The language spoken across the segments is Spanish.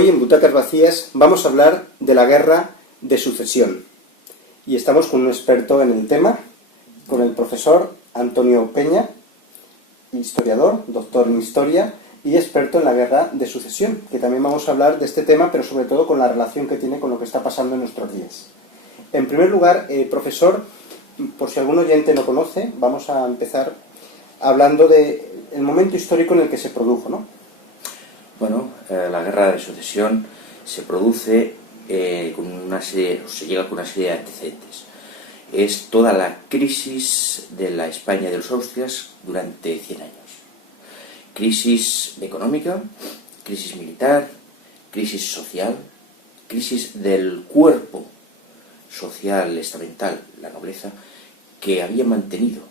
Hoy en Butacas Vacías vamos a hablar de la guerra de sucesión y estamos con un experto en el tema, con el profesor Antonio Peña, historiador, doctor en historia y experto en la guerra de sucesión, que también vamos a hablar de este tema, pero sobre todo con la relación que tiene con lo que está pasando en nuestros días. En primer lugar, profesor, por si algún oyente no conoce, vamos a empezar hablando del momento histórico en el que se produjo, ¿no? Bueno, la guerra de sucesión se produce se llega con una serie de antecedentes. Es toda la crisis de la España de los Austrias durante 100 años. Crisis económica, crisis militar, crisis social, crisis del cuerpo social, estamental, la nobleza, que había mantenido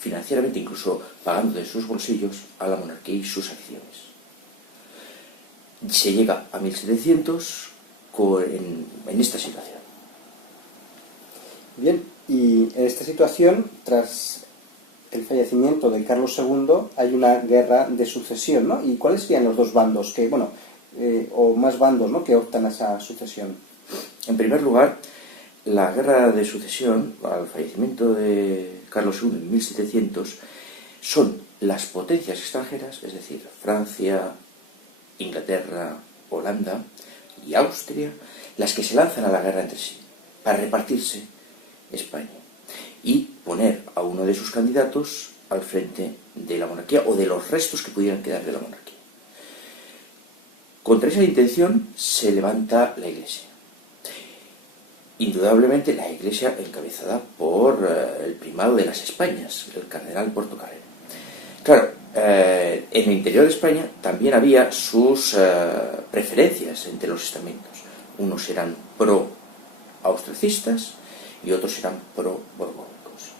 financieramente, incluso pagando de sus bolsillos, a la monarquía y sus acciones. Se llega a 1700 en esta situación. Bien, y en esta situación, tras el fallecimiento de Carlos II, hay una guerra de sucesión, ¿no? ¿Y cuáles serían los dos bandos o más bandos, ¿no?, que optan a esa sucesión? En primer lugar, la guerra de sucesión, al fallecimiento de Carlos II en 1700, son las potencias extranjeras, es decir, Francia, Inglaterra, Holanda y Austria, las que se lanzan a la guerra entre sí, para repartirse España y poner a uno de sus candidatos al frente de la monarquía o de los restos que pudieran quedar de la monarquía. Contra esa intención se levanta la Iglesia. Indudablemente la Iglesia encabezada por el primado de las Españas, el cardenal Portocarrero. Claro, en el interior de España también había sus preferencias entre los estamentos. Unos eran pro-austriacistas y otros eran pro-borbónicos.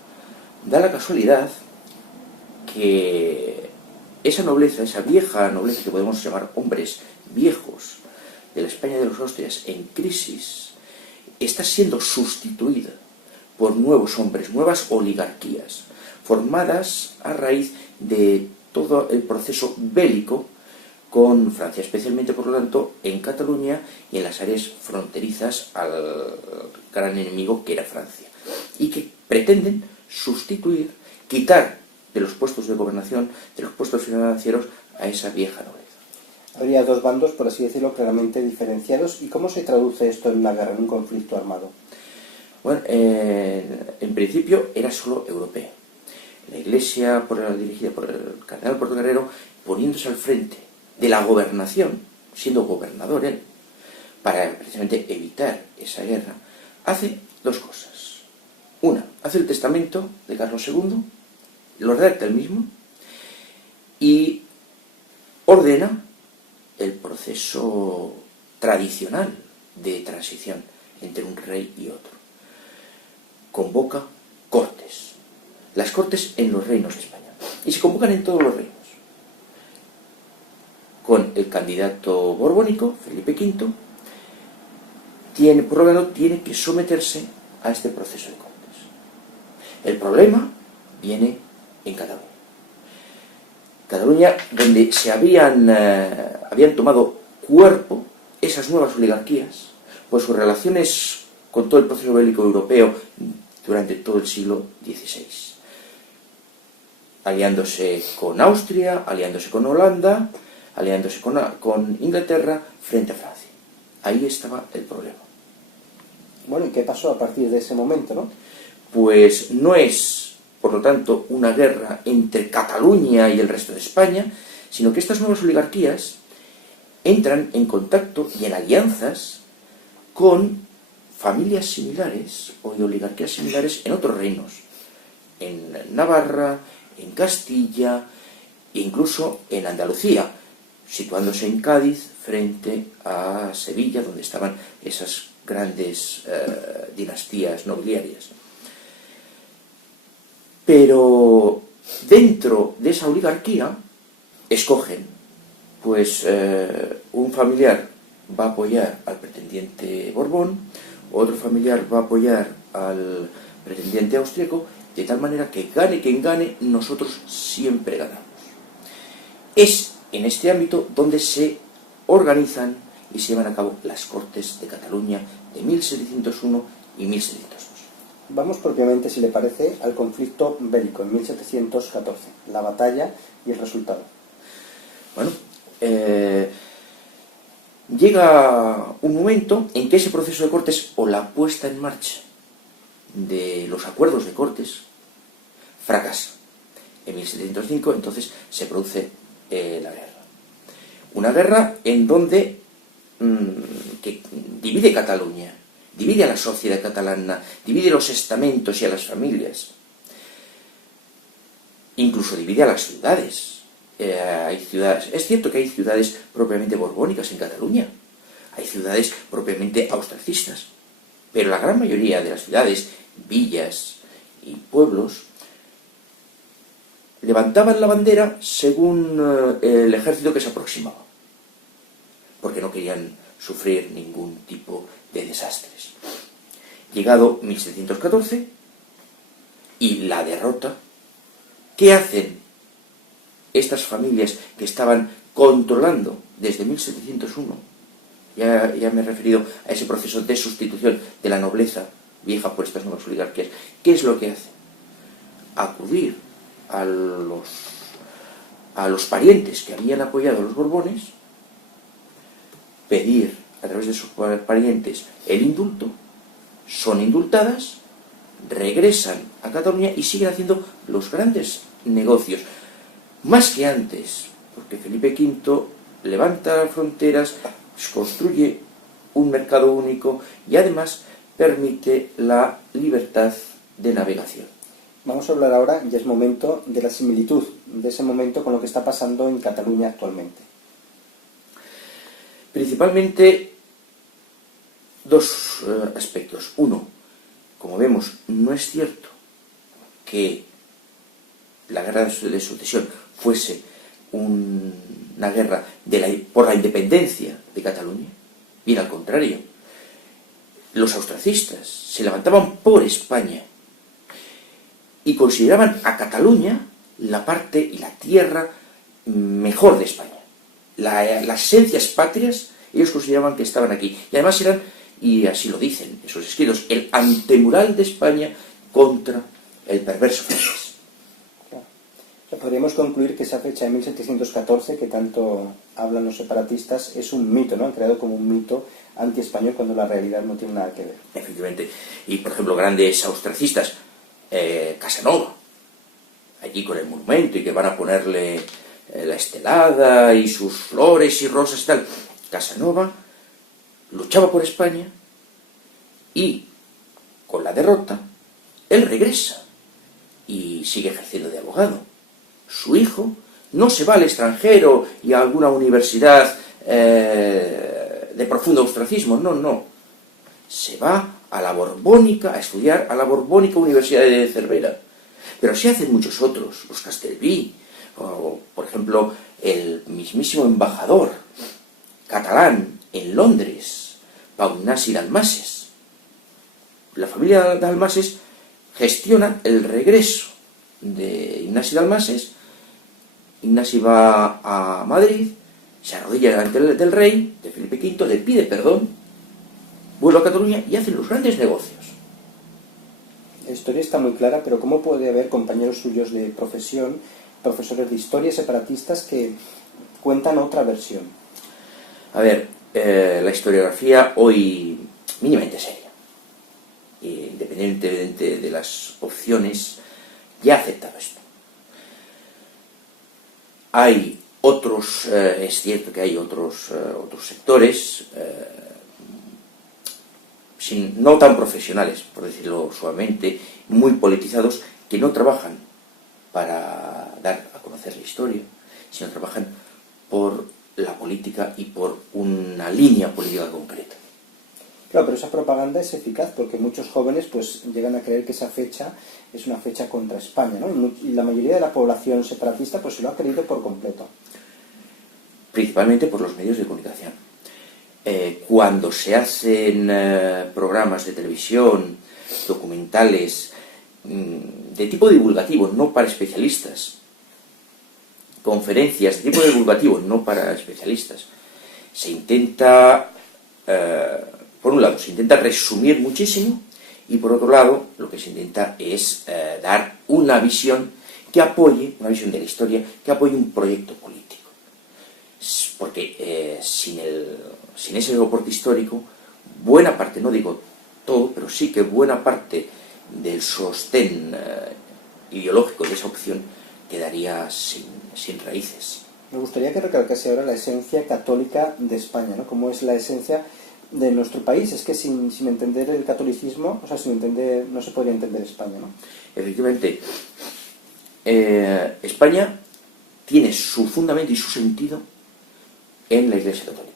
Da la casualidad que esa nobleza, esa vieja nobleza que podemos llamar hombres viejos de la España de los Austrias en crisis, está siendo sustituida por nuevos hombres, nuevas oligarquías, formadas a raíz de todo el proceso bélico con Francia, especialmente, por lo tanto, en Cataluña y en las áreas fronterizas al gran enemigo que era Francia, y que pretenden sustituir, quitar de los puestos de gobernación, de los puestos financieros, a esa vieja nobleza. Habría dos bandos, por así decirlo, claramente diferenciados. ¿Y cómo se traduce esto en una guerra, en un conflicto armado? Bueno, en principio era solo europeo. La Iglesia, dirigida por el cardenal Portocarrero, poniéndose al frente de la gobernación, siendo gobernador él, para precisamente evitar esa guerra, hace dos cosas. Una, hace el testamento de Carlos II, lo redacta él mismo, y ordena el proceso tradicional de transición entre un rey y otro. Convoca cortes. Las cortes en los reinos de España. Y se convocan en todos los reinos. Con el candidato borbónico, Felipe V, por lo tanto, tiene que someterse a este proceso de cortes. El problema viene en Cataluña. Cataluña, donde se habían tomado cuerpo esas nuevas oligarquías por sus relaciones con todo el proceso bélico europeo durante todo el siglo XVI. Aliándose con Austria, aliándose con Holanda, aliándose con Inglaterra frente a Francia. Ahí estaba el problema. Bueno, ¿y qué pasó a partir de ese momento, no? Pues no es, por lo tanto, una guerra entre Cataluña y el resto de España, sino que estas nuevas oligarquías entran en contacto y en alianzas con familias similares o oligarquías similares en otros reinos, en Navarra, en Castilla e incluso en Andalucía, situándose en Cádiz frente a Sevilla, donde estaban esas grandes dinastías nobiliarias. Pero dentro de esa oligarquía escogen, pues un familiar va a apoyar al pretendiente Borbón, otro familiar va a apoyar al pretendiente austríaco, de tal manera que gane quien gane, nosotros siempre ganamos. Es en este ámbito donde se organizan y se llevan a cabo las Cortes de Cataluña de 1701 y 1702. Vamos propiamente, si le parece, al conflicto bélico en 1714, la batalla y el resultado. Bueno, llega un momento en que ese proceso de Cortes o la puesta en marcha de los acuerdos de Cortes fracasa. En 1705 entonces se produce la guerra. Una guerra en donde que divide Cataluña, divide a la sociedad catalana, divide los estamentos y a las familias, incluso divide a las ciudades. Hay ciudades, es cierto que hay ciudades propiamente borbónicas en Cataluña, hay ciudades propiamente austriacistas, pero la gran mayoría de las ciudades, villas y pueblos levantaban la bandera según el ejército que se aproximaba, porque no querían sufrir ningún tipo de desastres. Llegado 1714 y la derrota, ¿qué hacen estas familias que estaban controlando desde 1701? Ya me he referido a ese proceso de sustitución de la nobleza vieja por estas nuevas oligarquías. ¿Qué es lo que hacen? Acudir a los parientes que habían apoyado a los Borbones, pedir a través de sus parientes el indulto, son indultadas, regresan a Cataluña y siguen haciendo los grandes negocios, más que antes, porque Felipe V levanta las fronteras, construye un mercado único y además permite la libertad de navegación. Vamos a hablar ahora, ya es momento, de la similitud de ese momento con lo que está pasando en Cataluña actualmente. Principalmente dos aspectos. Uno, como vemos, no es cierto que la guerra de sucesión fuese una guerra por la independencia de Cataluña. Bien al contrario, los austriacistas se levantaban por España y consideraban a Cataluña la parte y la tierra mejor de España. Las esencias patrias, ellos consideraban que estaban aquí. Y además eran, y así lo dicen esos escritos, el antemural de España contra el perverso francés. Podríamos concluir que esa fecha de 1714, que tanto hablan los separatistas, es un mito, ¿no? Han creado como un mito anti-español cuando la realidad no tiene nada que ver. Efectivamente. Y, por ejemplo, grandes austriacistas, Casanova, allí con el monumento y que van a ponerle la estelada y sus flores y rosas y tal. Casanova luchaba por España y, con la derrota, él regresa y sigue ejerciendo de abogado. Su hijo no se va al extranjero y a alguna universidad de profundo austriacismo, no. Se va a la Borbónica, a estudiar a la Borbónica Universidad de Cervera. Pero así hacen muchos otros, los Castelví, o, por ejemplo, el mismísimo embajador catalán en Londres, Pau Ignasi Dalmases. La familia Dalmases gestiona el regreso de Ignasi Dalmases. Ignasi va a Madrid, se arrodilla delante del rey, de Felipe V, le pide perdón, vuelve a Cataluña y hacen los grandes negocios. La historia está muy clara, pero ¿cómo puede haber compañeros suyos de profesión, profesores de historia separatistas, que cuentan otra versión? A ver, la historiografía hoy mínimamente seria, independientemente de las opciones, ya ha aceptado esto. Hay otros, es cierto que hay otros sectores, no tan profesionales, por decirlo suavemente, muy politizados, que no trabajan para dar a conocer la historia, sino trabajan por la política y por una línea política concreta. Claro, pero esa propaganda es eficaz porque muchos jóvenes pues llegan a creer que esa fecha es una fecha contra España, ¿no? Y la mayoría de la población separatista pues se lo ha creído por completo. Principalmente por los medios de comunicación. Cuando se hacen programas de televisión, documentales, de tipo divulgativo, no para especialistas, conferencias de tipo divulgativo, no para especialistas, Se intenta, por un lado, se intenta resumir muchísimo, y por otro lado, lo que se intenta es dar una visión que apoye, una visión de la historia, que apoye un proyecto político. Porque sin ese soporte histórico, buena parte, no digo todo, pero sí que buena parte del sostén ideológico de esa opción quedaría sin raíces. Me gustaría que recalcase ahora la esencia católica de España, ¿no? Cómo es la esencia de nuestro país. Es que sin entender el catolicismo, o sea, sin entender, no se podría entender España, ¿no? Efectivamente, España tiene su fundamento y su sentido en la Iglesia Católica.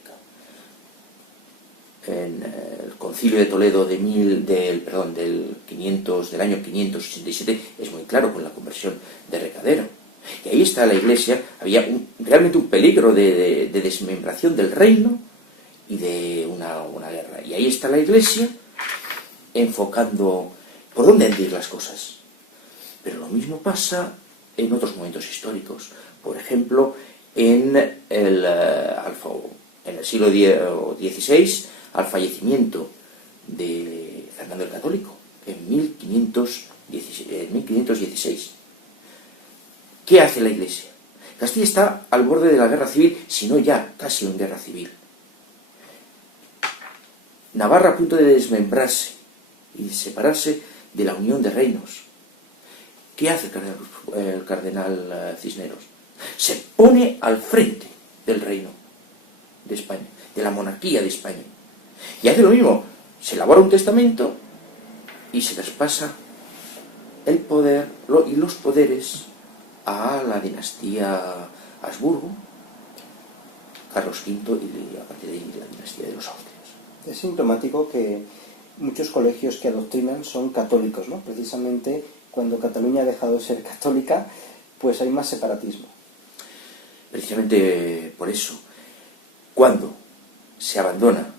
En el Concilio de Toledo del año 587 es muy claro con la conversión de Recadero. Y ahí está la Iglesia, había realmente un peligro de desmembración del reino y de una guerra. Y ahí está la Iglesia enfocando por dónde han de ir las cosas. Pero lo mismo pasa en otros momentos históricos. Por ejemplo, en el siglo XVI, al fallecimiento de Fernando el Católico, en 1516. ¿Qué hace la Iglesia? Castilla está al borde de la guerra civil, si no ya casi en guerra civil. Navarra a punto de desmembrarse y separarse de la unión de reinos. ¿Qué hace el cardenal Cisneros? Se pone al frente del reino de España, de la monarquía de España. Y hace lo mismo, se elabora un testamento y se traspasa el poder y los poderes a la dinastía Habsburgo, Carlos V, y a partir de ahí la dinastía de los Austrias. Es sintomático que muchos colegios que adoctrinan son católicos, ¿no? Precisamente cuando Cataluña ha dejado de ser católica, pues hay más separatismo. Precisamente por eso, cuando se abandona,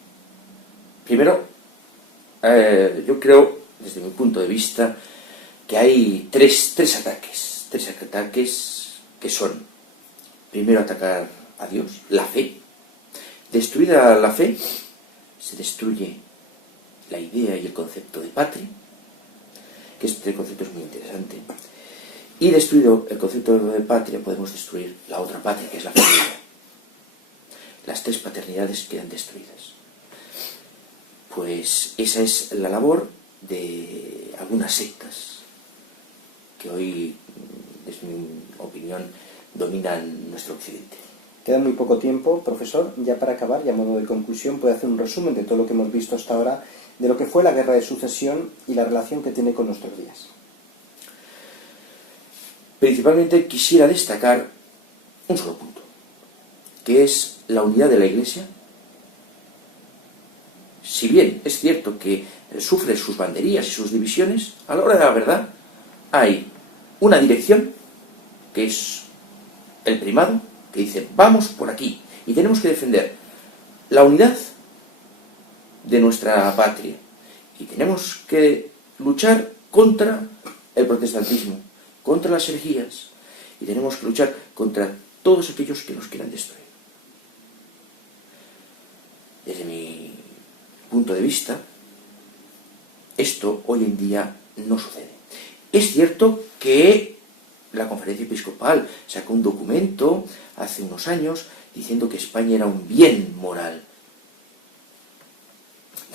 primero, yo creo, desde mi punto de vista, que hay tres ataques que son, primero, atacar a Dios, la fe. Destruida la fe, se destruye la idea y el concepto de patria, que este concepto es muy interesante. Y destruido el concepto de patria, podemos destruir la otra patria, que es la familia. Las tres paternidades quedan destruidas. Pues esa es la labor de algunas sectas que hoy, desde mi opinión, dominan nuestro occidente. Queda muy poco tiempo, profesor. Ya para acabar, y a modo de conclusión, puede hacer un resumen de todo lo que hemos visto hasta ahora, de lo que fue la Guerra de Sucesión y la relación que tiene con nuestros días. Principalmente quisiera destacar un solo punto, que es la unidad de la Iglesia. Si bien es cierto que sufre sus banderías y sus divisiones, a la hora de la verdad hay una dirección, que es el primado, que dice, vamos por aquí, y tenemos que defender la unidad de nuestra patria, y tenemos que luchar contra el protestantismo, contra las herejías, y tenemos que luchar contra todos aquellos que nos quieran destruir. Desde mi punto de vista, esto hoy en día no sucede. Es cierto que la Conferencia Episcopal sacó un documento hace unos años diciendo que España era un bien moral.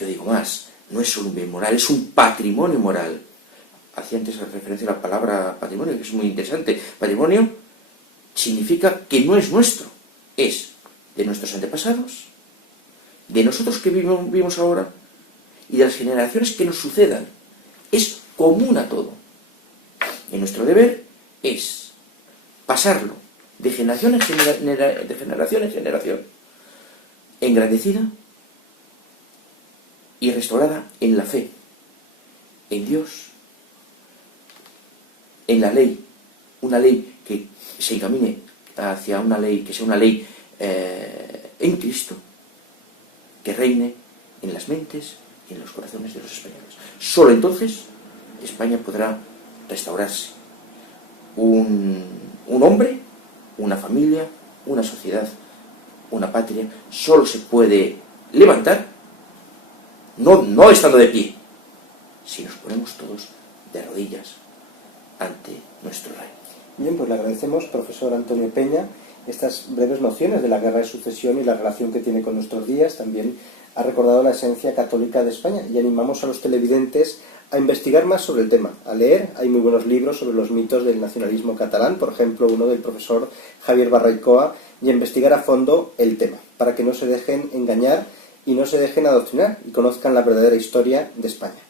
Yo digo más, no es solo un bien moral, es un patrimonio moral. Hacía antes referencia a la palabra patrimonio, que es muy interesante. Patrimonio significa que no es nuestro, es de nuestros antepasados, de nosotros que vivimos ahora y de las generaciones que nos sucedan. Es común a todo. Y nuestro deber es pasarlo de generación en generación, engrandecida y restaurada en la fe, en Dios, en la ley, una ley que se encamine hacia una ley, que sea una ley en Cristo, que reine en las mentes y en los corazones de los españoles. Solo entonces España podrá restaurarse. Un hombre, una familia, una sociedad una patria solo se puede levantar, no estando de pie, si nos ponemos todos de rodillas ante nuestro rey. Bien, pues le agradecemos, profesor Antonio Peña, estas breves nociones de la guerra de sucesión y la relación que tiene con nuestros días. También ha recordado la esencia católica de España y animamos a los televidentes a investigar más sobre el tema, a leer. Hay muy buenos libros sobre los mitos del nacionalismo catalán, por ejemplo uno del profesor Javier Barraicoa, y a investigar a fondo el tema, para que no se dejen engañar y no se dejen adoctrinar y conozcan la verdadera historia de España.